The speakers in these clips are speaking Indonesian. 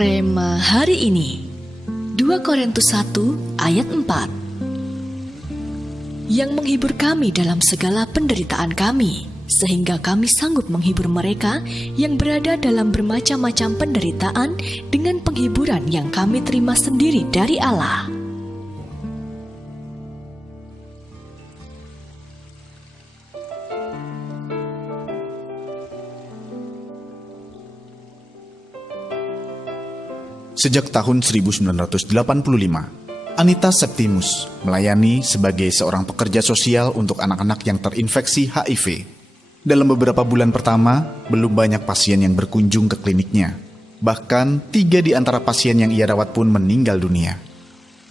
Rema hari ini 2 Korintus 1 ayat 4. Yang menghibur kami dalam segala penderitaan kami, sehingga kami sanggup menghibur mereka yang berada dalam bermacam-macam penderitaan dengan penghiburan yang kami terima sendiri dari Allah. Sejak tahun 1985, Anita Septimus melayani sebagai seorang pekerja sosial untuk anak-anak yang terinfeksi HIV. Dalam beberapa bulan pertama, belum banyak pasien yang berkunjung ke kliniknya. Bahkan 3 di antara pasien yang ia rawat pun meninggal dunia.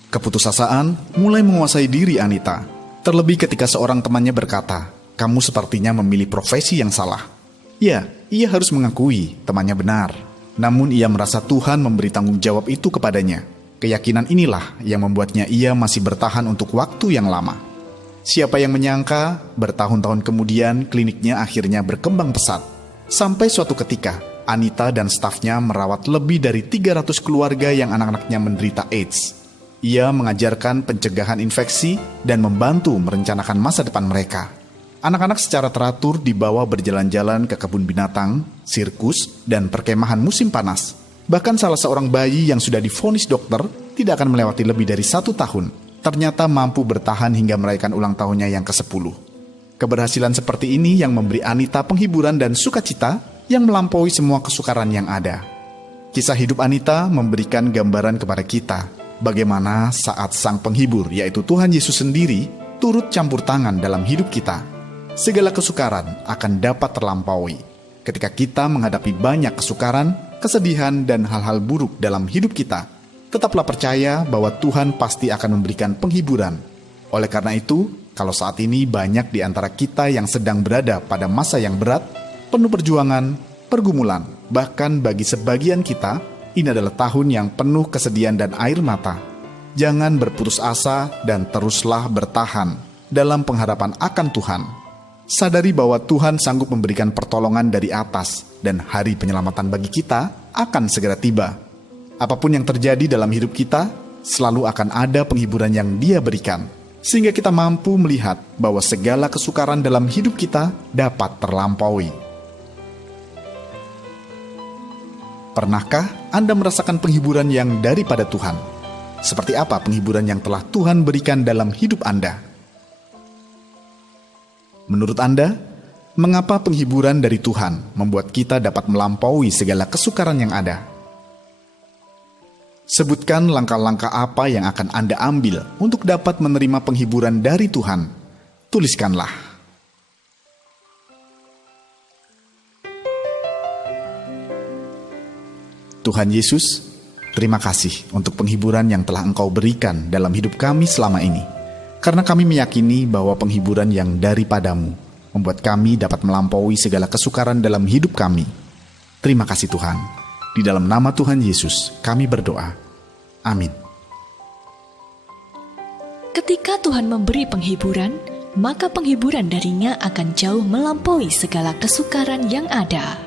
Keputusasaan mulai menguasai diri Anita, terlebih ketika seorang temannya berkata, "Kamu sepertinya memilih profesi yang salah." Ya, ia harus mengakui temannya benar. Namun ia merasa Tuhan memberi tanggung jawab itu kepadanya. Keyakinan inilah yang membuatnya ia masih bertahan untuk waktu yang lama. Siapa yang menyangka, bertahun-tahun kemudian kliniknya akhirnya berkembang pesat. Sampai suatu ketika, Anita dan stafnya merawat lebih dari 300 keluarga yang anak-anaknya menderita AIDS. Ia mengajarkan pencegahan infeksi dan membantu merencanakan masa depan mereka. Anak-anak secara teratur dibawa berjalan-jalan ke kebun binatang, sirkus, dan perkemahan musim panas. Bahkan salah seorang bayi yang sudah divonis dokter tidak akan melewati lebih dari 1 tahun, ternyata mampu bertahan hingga merayakan ulang tahunnya yang ke-10. Keberhasilan seperti ini yang memberi Anita penghiburan dan sukacita yang melampaui semua kesukaran yang ada. Kisah hidup Anita memberikan gambaran kepada kita bagaimana saat Sang Penghibur, yaitu Tuhan Yesus sendiri, turut campur tangan dalam hidup kita. Segala kesukaran akan dapat terlampaui. Ketika kita menghadapi banyak kesukaran, kesedihan, dan hal-hal buruk dalam hidup kita, tetaplah percaya bahwa Tuhan pasti akan memberikan penghiburan. Oleh karena itu, kalau saat ini banyak di antara kita yang sedang berada pada masa yang berat, penuh perjuangan, pergumulan, bahkan bagi sebagian kita, ini adalah tahun yang penuh kesedihan dan air mata. Jangan berputus asa dan teruslah bertahan dalam pengharapan akan Tuhan. Sadari bahwa Tuhan sanggup memberikan pertolongan dari atas dan hari penyelamatan bagi kita akan segera tiba. Apapun yang terjadi dalam hidup kita, selalu akan ada penghiburan yang Dia berikan, sehingga kita mampu melihat bahwa segala kesukaran dalam hidup kita dapat terlampaui. Pernahkah Anda merasakan penghiburan yang daripada Tuhan? Seperti apa penghiburan yang telah Tuhan berikan dalam hidup Anda? Menurut Anda, mengapa penghiburan dari Tuhan membuat kita dapat melampaui segala kesukaran yang ada? Sebutkan langkah-langkah apa yang akan Anda ambil untuk dapat menerima penghiburan dari Tuhan. Tuliskanlah. Tuhan Yesus, terima kasih untuk penghiburan yang telah Engkau berikan dalam hidup kami selama ini. Karena kami meyakini bahwa penghiburan yang daripadamu membuat kami dapat melampaui segala kesukaran dalam hidup kami. Terima kasih Tuhan. Di dalam nama Tuhan Yesus kami berdoa. Amin. Ketika Tuhan memberi penghiburan, maka penghiburan darinya akan jauh melampaui segala kesukaran yang ada.